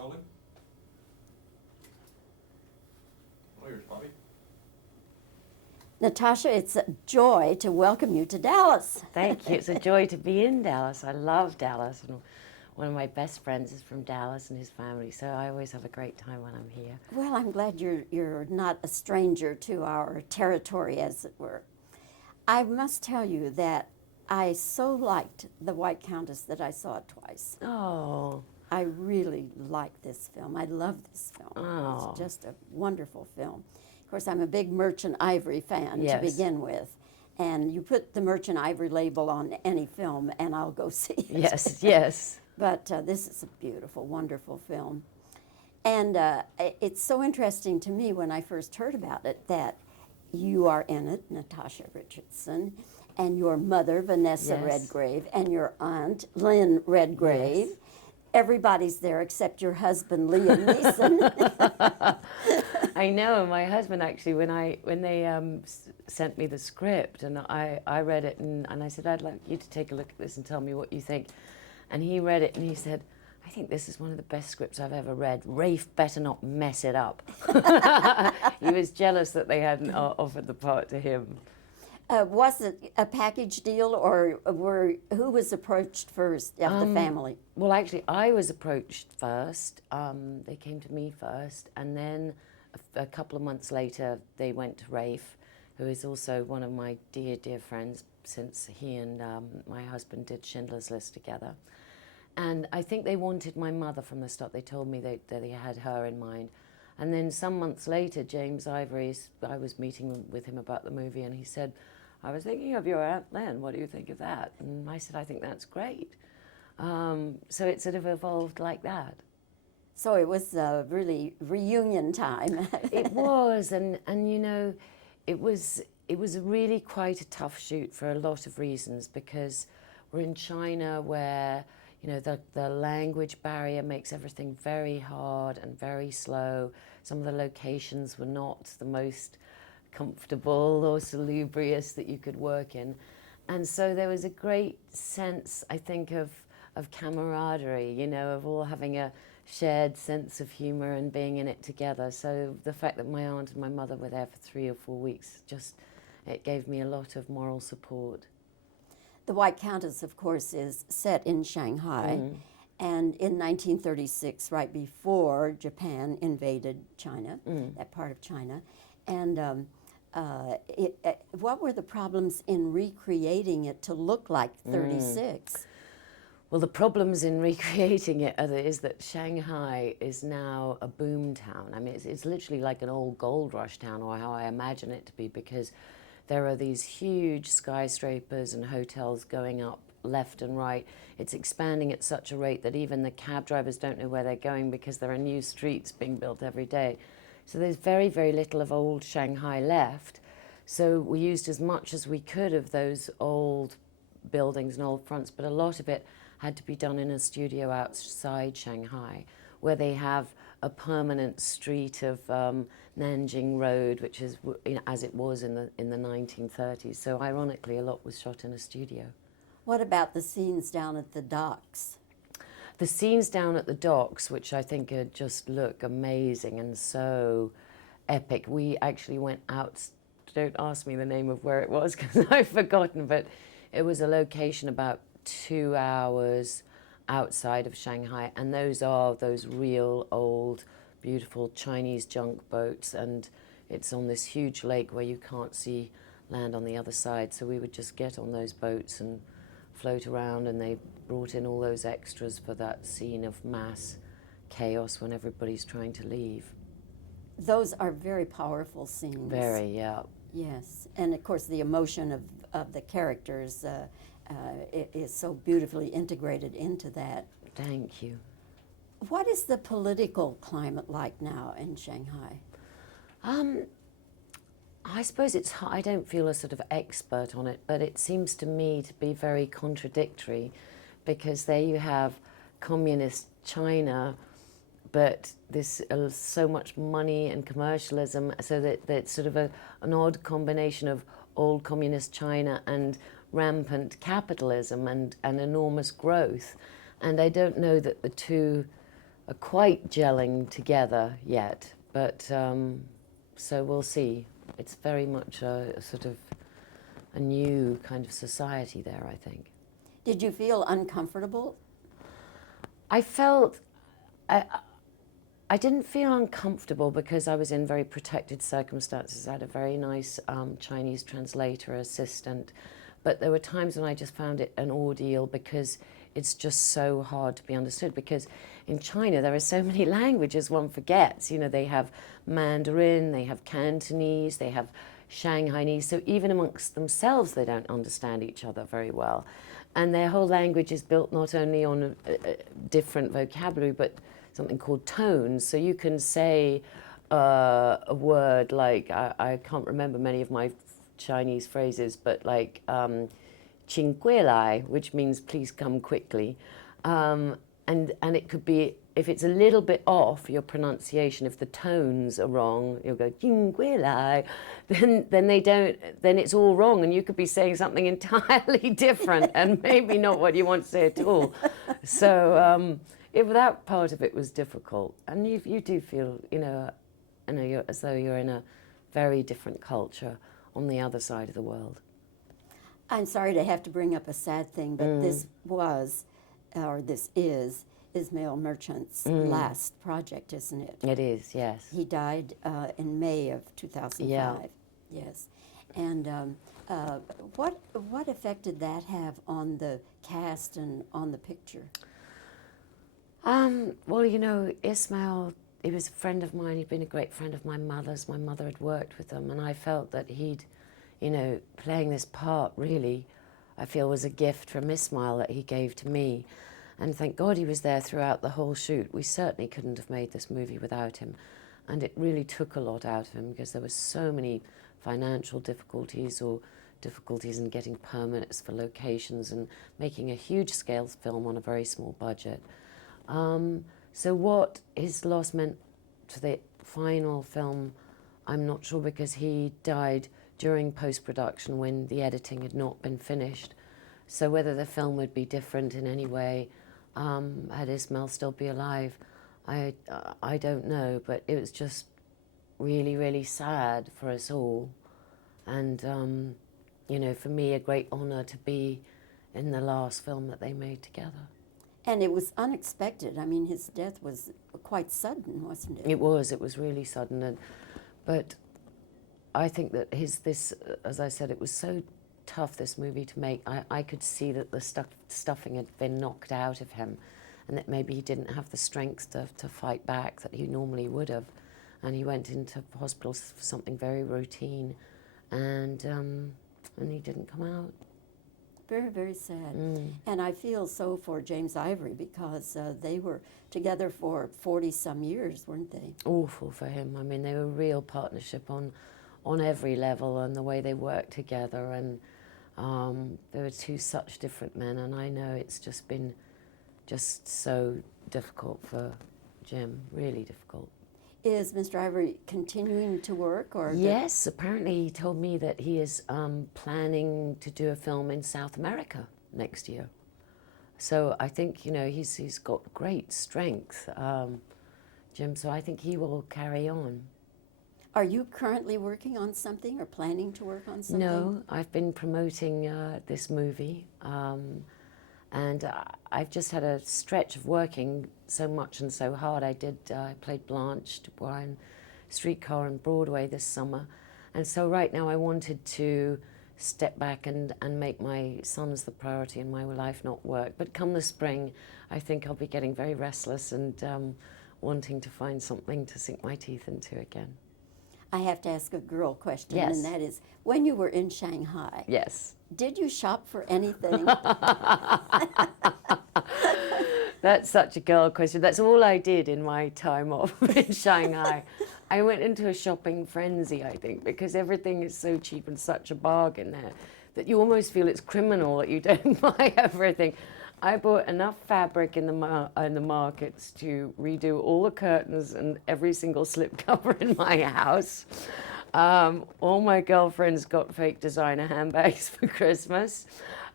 rolling. Oh, here's Bobbie. Natasha, it's a joy to welcome you to Dallas. Thank you. It's a joy to be in Dallas. I love Dallas, and one of my best friends is from Dallas and his family, so I always have a great time when I'm here. Well, I'm glad you're not a stranger to our territory, as it were. I must tell you that I so liked The White Countess that I saw it twice. Oh. I really like this film. I love this film. Oh. It's just a wonderful film. Of course, I'm a big Merchant Ivory fan Yes. to begin with. And you put the Merchant Ivory label on any film and I'll go see it. Yes, yes. But this is a beautiful, wonderful film. And it's so interesting to me when I first heard about it that you are in it, Natasha Richardson, and your mother, Vanessa Yes. Redgrave, and your aunt, Lynn Redgrave. Yes. Everybody's there except your husband, Liam Neeson. I know. My husband actually, when they sent me the script, and I read it, and I said, I'd like you to take a look at this and tell me what you think. And he read it, and he said, I think this is one of the best scripts I've ever read. Rafe better not mess it up. He was jealous that they hadn't offered the part to him. Was it a package deal, or who was approached first of the family? Well, actually, I was approached first. They came to me first, and then a couple of months later, they went to Rafe, who is also one of my dear, dear friends, since he and my husband did Schindler's List together. And I think they wanted my mother from the start. They told me that they had her in mind. And then some months later, James Ivory, I was meeting with him about the movie, and he said, I was thinking of your Aunt Lynn, what do you think of that? And I said, I think that's great. So it sort of evolved like that. So it was really reunion time. It was, and you know, it was really quite a tough shoot for a lot of reasons, because we're in China where, you know, the language barrier makes everything very hard and very slow. Some of the locations were not the most comfortable or salubrious that you could work in. And so there was a great sense, I think, of camaraderie, you know, of all having a shared sense of humor and being in it together. So the fact that my aunt and my mother were there for 3 or 4 weeks, it gave me a lot of moral support. The White Countess, of course, is set in Shanghai. And in 1936, right before Japan invaded China, that part of China. And what were the problems in recreating it to look like 36? Well, the problems in recreating it is that Shanghai is now a boom town. I mean, it's literally like an old gold rush town, or how I imagine it to be, because there are these huge skyscrapers and hotels going up left and right. It's expanding at such a rate that even the cab drivers don't know where they're going, because there are new streets being built every day. So there's very, very little of old Shanghai left. So we used as much as we could of those old buildings and old fronts, but a lot of it had to be done in a studio outside Shanghai, where they have a permanent street of Nanjing Road, which is, you know, as it was in the 1930s. So ironically, a lot was shot in a studio. What about the scenes down at the docks? The scenes down at the docks, which I think just look amazing and so epic. We actually went out, don't ask me the name of where it was because I've forgotten, but it was a location about 2 hours outside of Shanghai, and those are those real old, beautiful Chinese junk boats, and it's on this huge lake where you can't see land on the other side. So we would just get on those boats and float around, and they brought in all those extras for that scene of mass chaos when everybody's trying to leave. Those are very powerful scenes. Very, yeah. Yes, and of course the emotion of the characters is so beautifully integrated into that. Thank you. What is the political climate like now in Shanghai? I suppose I don't feel a sort of expert on it, but it seems to me to be very contradictory, because there you have communist China, but there's so much money and commercialism, so that it's sort of an odd combination of old communist China and rampant capitalism and enormous growth. And I don't know that the two quite gelling together yet, but so we'll see. It's very much a sort of a new kind of society there, I think. Did you feel uncomfortable? I felt, I didn't feel uncomfortable because I was in very protected circumstances. I had a very nice Chinese translator assistant, but there were times when I just found it an ordeal because it's just so hard to be understood, because in China there are so many languages one forgets. You know, they have Mandarin, they have Cantonese, they have Shanghainese, so even amongst themselves they don't understand each other very well. And their whole language is built not only on a different vocabulary, but something called tones. So you can say a word like, I can't remember many of my Chinese phrases, but like "qing gui lai," which means please come quickly. And it could be, if it's a little bit off, your pronunciation, if the tones are wrong, you'll go "qing gui lai," then it's all wrong, and you could be saying something entirely different and maybe not what you want to say at all. So that part of it was difficult, and you do feel, you're, as though you're in a very different culture on the other side of the world. I'm sorry to have to bring up a sad thing, but this is Ismail Merchant's last project, isn't it? It is, yes. He died in May of 2005. Yeah. Yes. And what effect did that have on the cast and on the picture? Well, Ismail, he was a friend of mine. He'd been a great friend of my mother's. My mother had worked with him, and I felt that he'd, playing this part really, I feel, was a gift from Ismail that he gave to me. And thank God he was there throughout the whole shoot. We certainly couldn't have made this movie without him. And it really took a lot out of him, because there were so many financial difficulties or difficulties in getting permits for locations and making a huge scale film on a very small budget. So what his loss meant to the final film, I'm not sure, because he died during post-production when the editing had not been finished. So whether the film would be different in any way, had Ismail still be alive, I don't know, but it was just really, really sad for us all. And, for me, a great honor to be in the last film that they made together. And it was unexpected. I mean, his death was quite sudden, wasn't it? It was really sudden. But I think that as I said, it was so tough, this movie, to make. I could see that the stuffing had been knocked out of him, and that maybe he didn't have the strength to fight back that he normally would have. And he went into hospital for something very routine, and he didn't come out. Very, very sad. And I feel so for James Ivory, because they were together for 40-some years, weren't they? Awful for him. I mean, they were a real partnership on every level, and the way they worked together, and they were two such different men, and I know it's just been so difficult for Jim, really difficult. Is Mr. Ivory continuing to work? Or yes, apparently he told me that he is planning to do a film in South America next year. So I think, he's got great strength, Jim, so I think he will carry on. Are you currently working on something or planning to work on something? No, I've been promoting this movie, and I've just had a stretch of working so much and so hard. I played Blanche Dubois in Streetcar on Broadway this summer, and so right now I wanted to step back and make my sons the priority in my life, not work. But come the spring, I think I'll be getting very restless and wanting to find something to sink my teeth into again. I have to ask a girl question, Yes. and that is, when you were in Shanghai, Yes. did you shop for anything? That's such a girl question. That's all I did in my time off in Shanghai. I went into a shopping frenzy, I think, because everything is so cheap and such a bargain there that you almost feel it's criminal that you don't buy everything. I bought enough fabric in the markets to redo all the curtains and every single slipcover in my house. All my girlfriends got fake designer handbags for Christmas.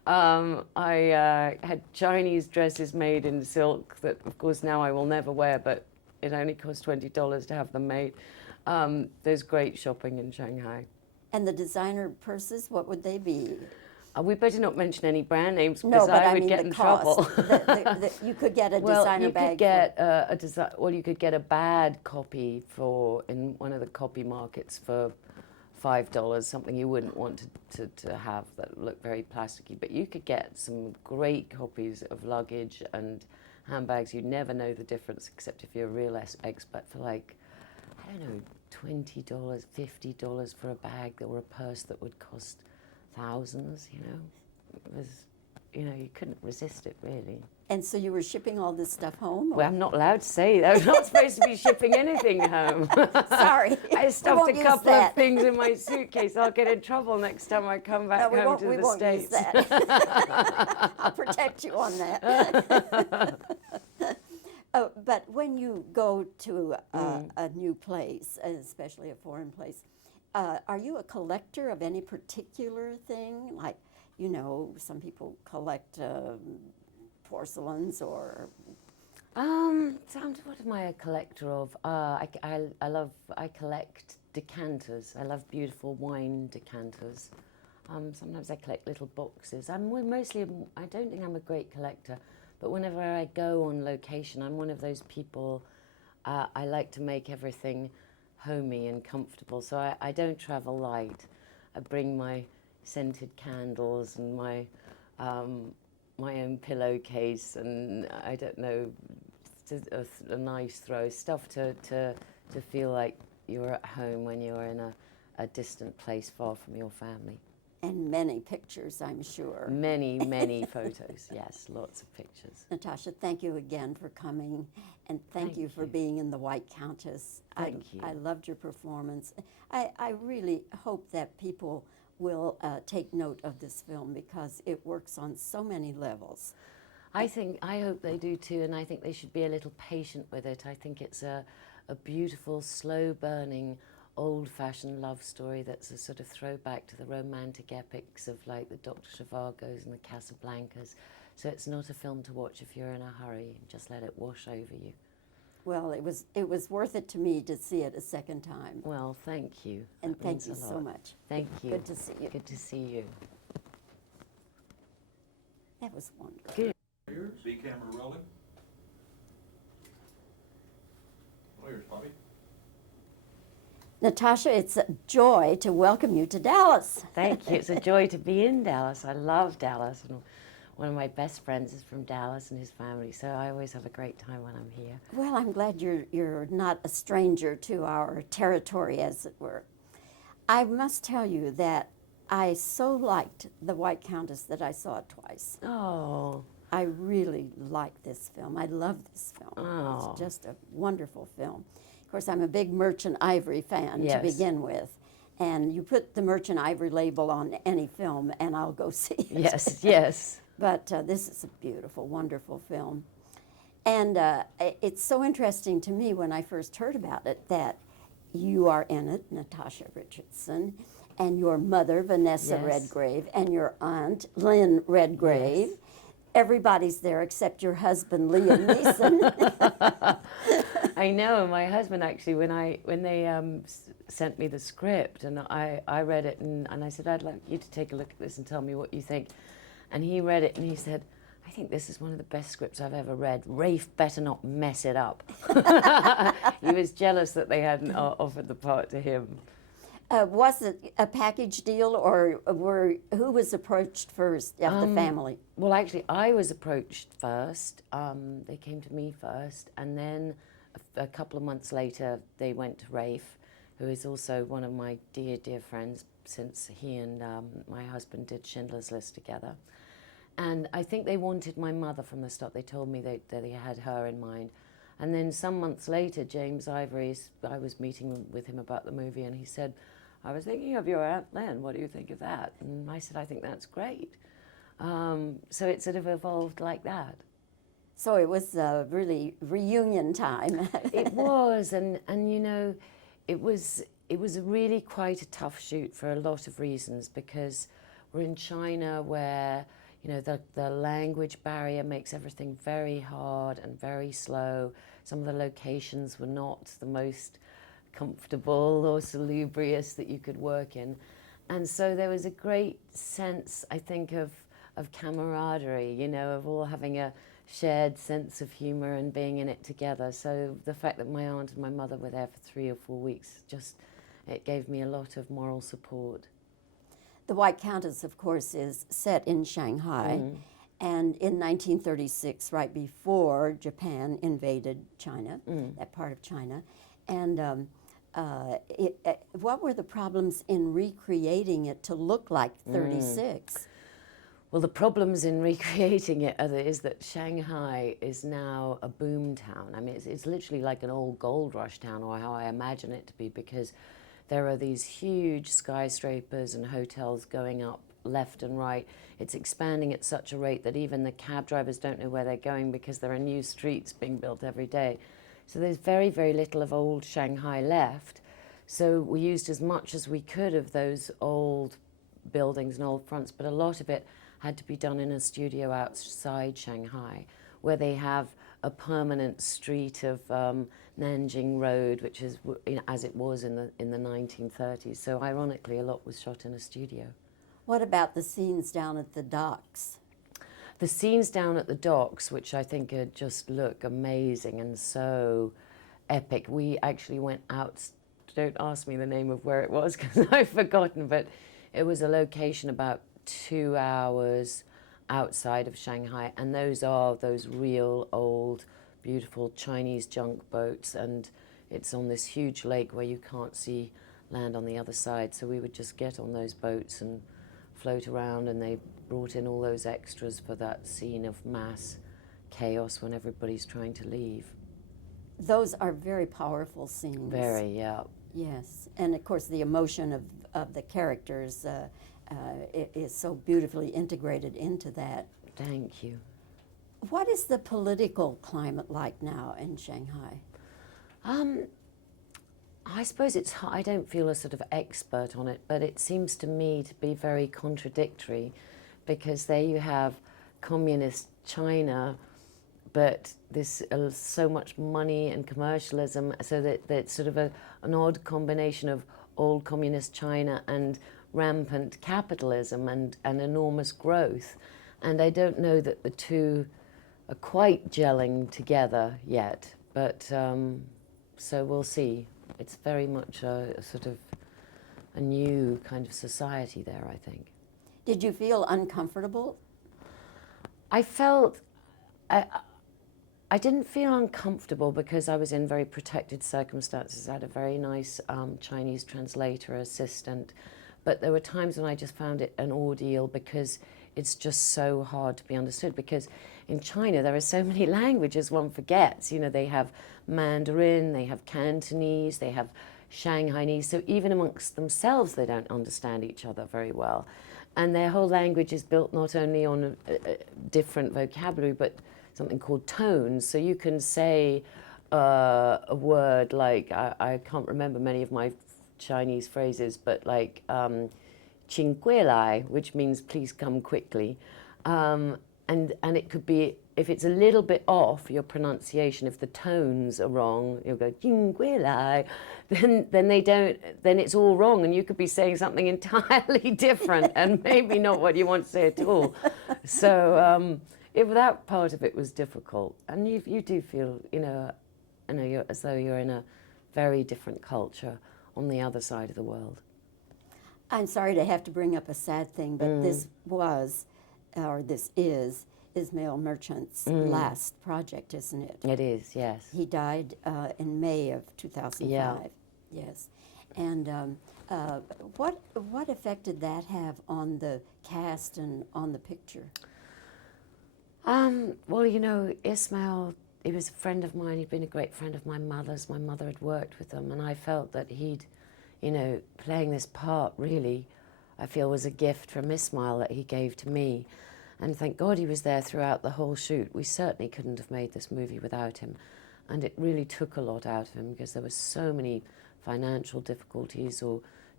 I had Chinese dresses made in silk that, of course, now I will never wear, but it only cost $20 to have them made. There's great shopping in Shanghai. And the designer purses, what would they be? We better not mention any brand names No, because but I I would mean get the in cost. trouble. You could get a Well, designer you bag. could get you could get a bad copy in one of the copy markets for $5, something you wouldn't want to have that look very plasticky. But you could get some great copies of luggage and handbags. You'd never know the difference except if you're a real expert for like, I don't know, $20, $50 for a bag or a purse that would cost thousands, you know. It was, you know, you couldn't resist it really. And so you were shipping all this stuff home? Well, I'm not allowed to say that. I'm not supposed to be shipping anything home. Sorry. I stuffed won't a use couple that. of things in my suitcase. I'll get in trouble next time I come back No, home to we the won't States. use that. I'll protect you on that. But when you go to a new place, especially a foreign place, are you a collector of any particular thing? Like, you know, some people collect porcelains or... What am I a collector of? I collect decanters. I love beautiful wine decanters. Sometimes I collect little boxes. I don't think I'm a great collector, but whenever I go on location, I'm one of those people, I like to make everything homey and comfortable, so I don't travel light. I bring my scented candles and my own pillowcase and, I don't know, a nice throw, stuff to feel like you're at home when you're in a distant place far from your family. And many pictures, I'm sure. Many, many photos, yes, lots of pictures. Natasha, thank you again for coming, and thank you for being in The White Countess. Thank you. I loved your performance. I really hope that people will take note of this film because it works on so many levels. I hope they do too, and I think they should be a little patient with it. I think it's a beautiful, slow-burning, old-fashioned love story that's a sort of throwback to the romantic epics of like the Dr. Zhivagos and the Casablancas. So it's not a film to watch if you're in a hurry. Just let it wash over you. Well, it was worth it to me to see it a second time. Well, thank you. And That thank means you a so lot. much. Thank you. Good to see you. Good to see you. That was wonderful. Good. B camera rolling. Oh, here's Bobbie. Natasha, it's a joy to welcome you to Dallas. Thank you. It's a joy to be in Dallas. I love Dallas, and one of my best friends is from Dallas and his family, so I always have a great time when I'm here. Well, I'm glad you're not a stranger to our territory, as it were. I must tell you that I so liked The White Countess that I saw it twice. Oh. I really like this film. I love this film. Oh. It's just a wonderful film. Of course, I'm a big Merchant Ivory fan Yes. to begin with. And you put the Merchant Ivory label on any film and I'll go see it. Yes, yes. But this is a beautiful, wonderful film. And it's so interesting to me when I first heard about it that you are in it, Natasha Richardson, and your mother, Vanessa Yes. Redgrave, and your aunt, Lynn Redgrave. Yes. Everybody's there except your husband, Liam Neeson. I know. My husband actually, when they sent me the script and I read it and I said, I'd like you to take a look at this and tell me what you think. And he read it and he said, I think this is one of the best scripts I've ever read. Rafe better not mess it up. He was jealous that they hadn't offered the part to him. Was it a package deal, or who was approached first of the family? Well, actually, I was approached first. They came to me first, and then a couple of months later, they went to Rafe, who is also one of my dear, dear friends, since he and my husband did Schindler's List together. And I think they wanted my mother from the start. They told me that they had her in mind. And then some months later, James Ivory, I was meeting with him about the movie, and he said, I was thinking of your Aunt Lynn, what do you think of that? And I said, I think that's great. So it sort of evolved like that. So it was really reunion time. It was, and you know, it was really quite a tough shoot for a lot of reasons, because we're in China where, You know, the language barrier makes everything very hard and very slow. Some of the locations were not the most comfortable or salubrious that you could work in. And so there was a great sense, I think, of camaraderie, you know, of all having a shared sense of humour and being in it together. So the fact that my aunt and my mother were there for 3 or 4 weeks, it gave me a lot of moral support. The White Countess, of course, is set in Shanghai. And in 1936, right before Japan invaded China, that part of China, and what were the problems in recreating it to look like 36? Well, the problems in recreating it is that Shanghai is now a boom town. I mean, it's literally like an old gold rush town, or how I imagine it to be, because there are these huge skyscrapers and hotels going up left and right. It's expanding at such a rate that even the cab drivers don't know where they're going because there are new streets being built every day. So there's very, very little of old Shanghai left. So we used as much as we could of those old buildings and old fronts, but a lot of it had to be done in a studio outside Shanghai, where they have a permanent street of Nanjing Road, which is, you know, as it was in the 1930s. So ironically, a lot was shot in a studio. What about the scenes down at the docks? The scenes down at the docks, which I think just look amazing and so epic. We actually went out, don't ask me the name of where it was because I've forgotten, but it was a location about 2 hours outside of Shanghai, and those are those real old beautiful Chinese junk boats, and it's on this huge lake where you can't see land on the other side. So we would just get on those boats and float around, and they brought in all those extras for that scene of mass chaos when everybody's trying to leave. Those are very powerful scenes. Very, yeah. Yes, and of course the emotion of the characters is so beautifully integrated into that. Thank you. What is the political climate like now in Shanghai? I suppose I don't feel a sort of expert on it, but it seems to me to be very contradictory, because there you have communist China, but there's so much money and commercialism, so that it's sort of an odd combination of old communist China and rampant capitalism and enormous growth. And I don't know that the two are quite gelling together yet, but so we'll see. It's very much a sort of a new kind of society there, I think. Did you feel uncomfortable? I felt, I didn't feel uncomfortable because I was in very protected circumstances. I had a very nice Chinese translator assistant, but there were times when I just found it an ordeal because it's just so hard to be understood, because in China there are so many languages one forgets. You know, they have Mandarin, they have Cantonese, they have Shanghainese, so even amongst themselves they don't understand each other very well. And their whole language is built not only on a different vocabulary, but something called tones. So you can say a word like, I can't remember many of my Chinese phrases, but like "qing gui lai," which means please come quickly. And it could be, if it's a little bit off your pronunciation, if the tones are wrong, you'll go "qing gui lai," then it's all wrong, and you could be saying something entirely different and maybe not what you want to say at all. So that part of it was difficult, and you do feel, as though you're in a very different culture on the other side of the world. I'm sorry to have to bring up a sad thing, but this is Ismail Merchant's last project, isn't it? It is, yes. He died in May of 2005. Yeah. Yes. And what effect did that have on the cast and on the picture? Well, Ismail, he was a friend of mine. He'd been a great friend of my mother's. My mother had worked with him, and I felt that he'd, playing this part really, I feel, was a gift from Ismail that he gave to me. And thank God he was there throughout the whole shoot. We certainly couldn't have made this movie without him. And it really took a lot out of him, because there were so many financial difficulties or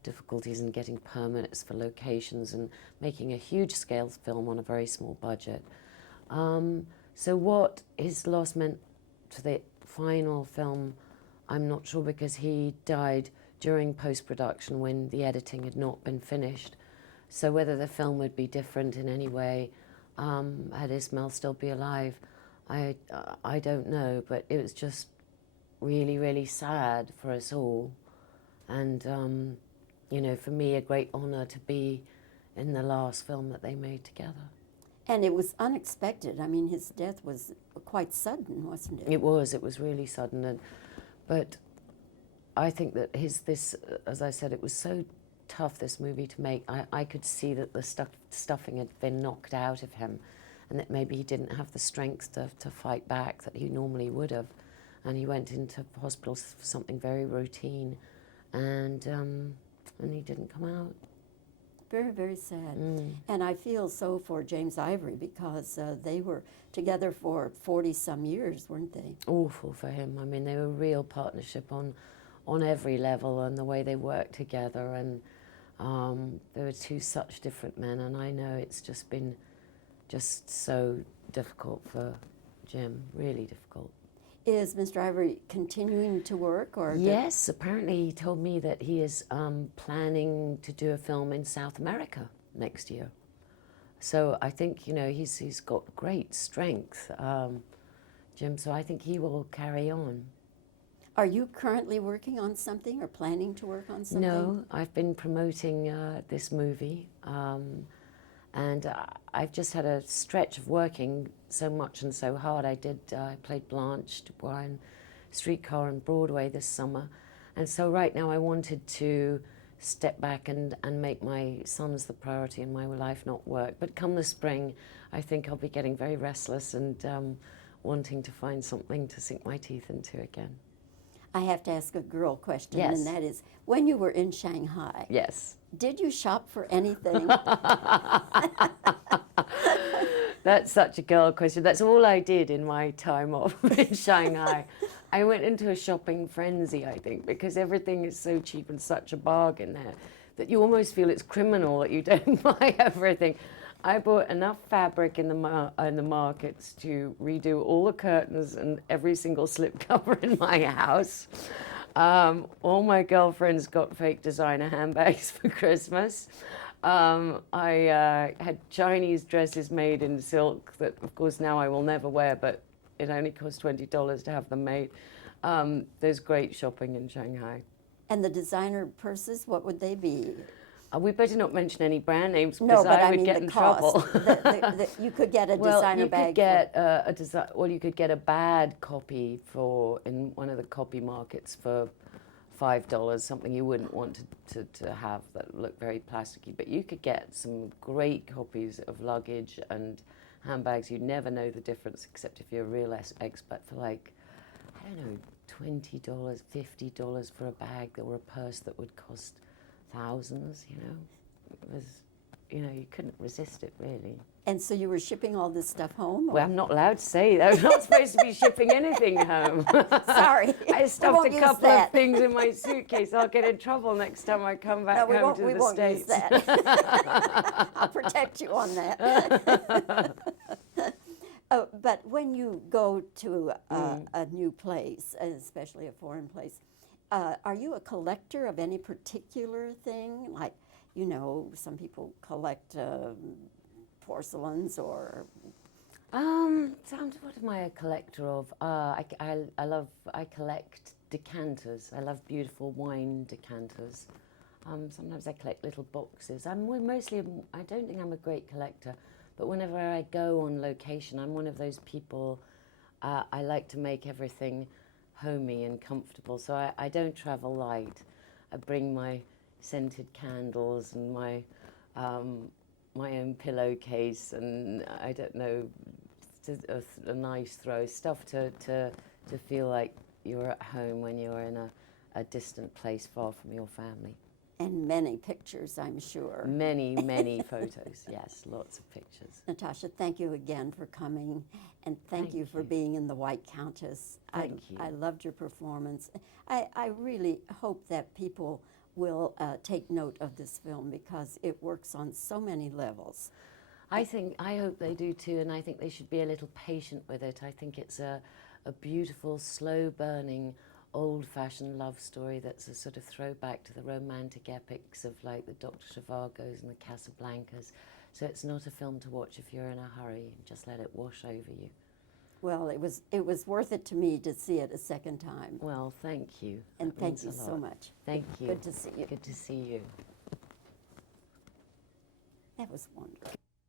difficulties in getting permits for locations and making a huge scale film on a very small budget. So what his loss meant to the final film, I'm not sure, because he died during post-production when the editing had not been finished. So whether the film would be different in any way had Ismail still be alive, I don't know, but it was just really, really sad for us all. And, you know, for me, a great honor to be in the last film that they made together. And it was unexpected. I mean, his death was quite sudden, wasn't it? It was really sudden. But I think that as I said, it was so tough, this movie, to make. I could see that the stuffing had been knocked out of him, and that maybe he didn't have the strength to fight back that he normally would have. And he went into hospital for something very routine, and he didn't come out. Very, very sad. And I feel so for James Ivory, because they were together for 40-some years, weren't they? Awful for him. I mean, they were a real partnership on every level, and the way they worked together. And they were two such different men, and I know it's just been so difficult for Jim, really difficult. Is Mr. Ivory continuing to work, or? Yes, apparently he told me that he is planning to do a film in South America next year. So I think, you know, he's got great strength, Jim, so I think he will carry on. Are you currently working on something or planning to work on something? No, I've been promoting this movie, and I've just had a stretch of working so much and so hard. I played Blanche Dubois in Streetcar on Broadway this summer, and so right now I wanted to step back and make my sons the priority in my life, not work. But come the spring, I think I'll be getting very restless and wanting to find something to sink my teeth into again. I have to ask a girl question, Yes. and that is, when you were in Shanghai, Yes. did you shop for anything? That's such a girl question. That's all I did in my time off in Shanghai. I went into a shopping frenzy, I think, because everything is so cheap and such a bargain there that you almost feel it's criminal that you don't buy everything. I bought enough fabric in the markets to redo all the curtains and every single slipcover in my house. All my girlfriends got fake designer handbags for Christmas. I had Chinese dresses made in silk that, of course, now I will never wear, but it only cost $20 to have them made. There's great shopping in Shanghai. And the designer purses, what would they be? We better not mention any brand names No, because but I I would mean get the in cost. trouble. You could get a Well, designer you bag. could get you could get a bad copy in one of the copy markets for $5, something you wouldn't want to have that looked very plasticky. But you could get some great copies of luggage and handbags. You'd never know the difference except if you're a real expert for, like, I don't know, $20, $50 for a bag or a purse that would cost thousands, you know. It was, you know, you couldn't resist it, really. And so you were shipping all this stuff home? Or? Well, I'm not allowed to say that. I'm not supposed to be shipping anything home. Sorry. I stuffed won't a use couple that. of things in my suitcase. I'll get in trouble next time I come back home to we the won't States. use that. I'll protect you on that. But when you go to a new place, especially a foreign place, are you a collector of any particular thing? Like, you know, some people collect porcelains or... What am I a collector of? I collect decanters. I love beautiful wine decanters. Sometimes I collect little boxes. I don't think I'm a great collector, but whenever I go on location, I'm one of those people, I like to make everything homey and comfortable, so I don't travel light. I bring my scented candles and my own pillowcase, and I don't know, a nice throw, stuff to feel like you're at home when you're in a distant place far from your family. And many pictures, I'm sure. Many, many photos, yes, lots of pictures. Natasha, thank you again for coming, and thank you for being in The White Countess. Thank you. I loved your performance. I really hope that people will take note of this film because it works on so many levels. I hope they do too, and I think they should be a little patient with it. I think it's a beautiful, slow-burning, old-fashioned love story that's a sort of throwback to the romantic epics of like the Dr. Zhivagos and the Casablancas. So it's not a film to watch if you're in a hurry. Just let it wash over you. Well, it was worth it to me to see it a second time. Well, thank you. And That thank means you a so lot. much. Thank you. Good to see you. Good to see you. That was wonderful.